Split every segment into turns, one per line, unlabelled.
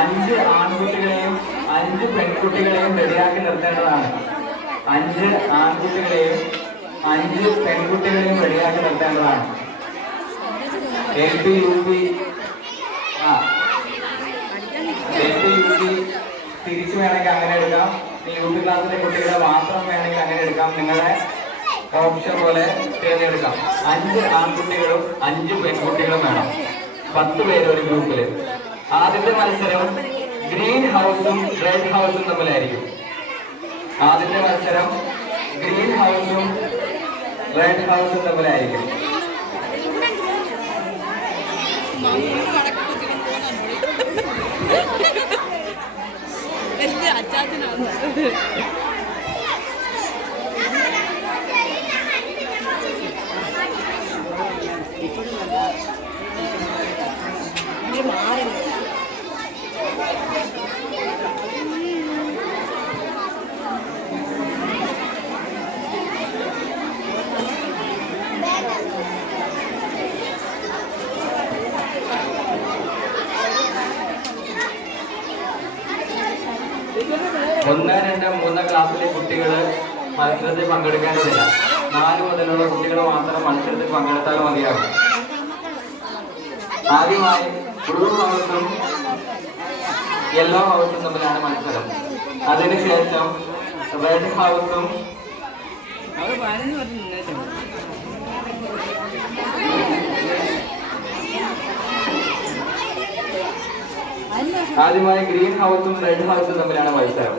അഞ്ച് ആൺകുട്ടികളെയും അഞ്ച് പെൺകുട്ടികളെയും റെഡിയാക്കി നിർത്തേണ്ടതാണ്. അഞ്ച് ആൺകുട്ടികളെയും അഞ്ച് പെൺകുട്ടികളെയും റെഡിയാക്കി നിർത്തേണ്ടതാണ്. എൽ പി യു പി ആ. എൽ പി യു പി തിരിച്ചു വേണമെങ്കിൽ അങ്ങനെ എടുക്കാം. യു പി ക്ലാസ്സിലെ കുട്ടികളെ മാത്രം വേണമെങ്കിൽ അങ്ങനെ എടുക്കാം. നിങ്ങളെ ഓപ്ഷൻ പോലെ തിരഞ്ഞെടുക്കാം. അഞ്ച് ആൺകുട്ടികളും അഞ്ച് പെൺകുട്ടികളും വേണം. പത്ത് പേര് ഒരു ഗ്രൂപ്പിൽ ആദ്യത്തെ മത്സരം ഗ്രീൻ ഹൗസും റെഡ് ഹൗസും തമ്മിലായിരിക്കും. ആദ്യത്തെ മത്സരം ഗ്രീൻ ഹൗസും റെഡ് ഹൗസും തമ്മിലായിരിക്കും.
അച്ചാച്ചനാണ്.
ഒന്ന് രണ്ട് മൂന്ന് ക്ലാസ്സിലെ കുട്ടികൾ മത്സരത്തിൽ പങ്കെടുക്കേണ്ടതില്ല നാല് മുതലുള്ള കുട്ടികൾ മാത്രം മത്സരത്തിൽ പങ്കെടുത്താൽ മതിയാകും. ആദ്യമായി ബ്ലൂ ഹൗസും യെല്ലോ ഹൗസും തമ്മിലാണ് മത്സരം. അതിനുശേഷം റെഡ് ഹൗസും ആദ്യമായി ഗ്രീൻ ഹൗസും റെഡ് ഹൗസും തമ്മിലാണ് മത്സരം.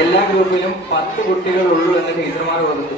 എല്ലാ ഗ്രൂപ്പിലും പത്ത് കുട്ടികൾ ഉള്ളൂ എന്ന് ടീച്ചർമാർ ഉറപ്പ്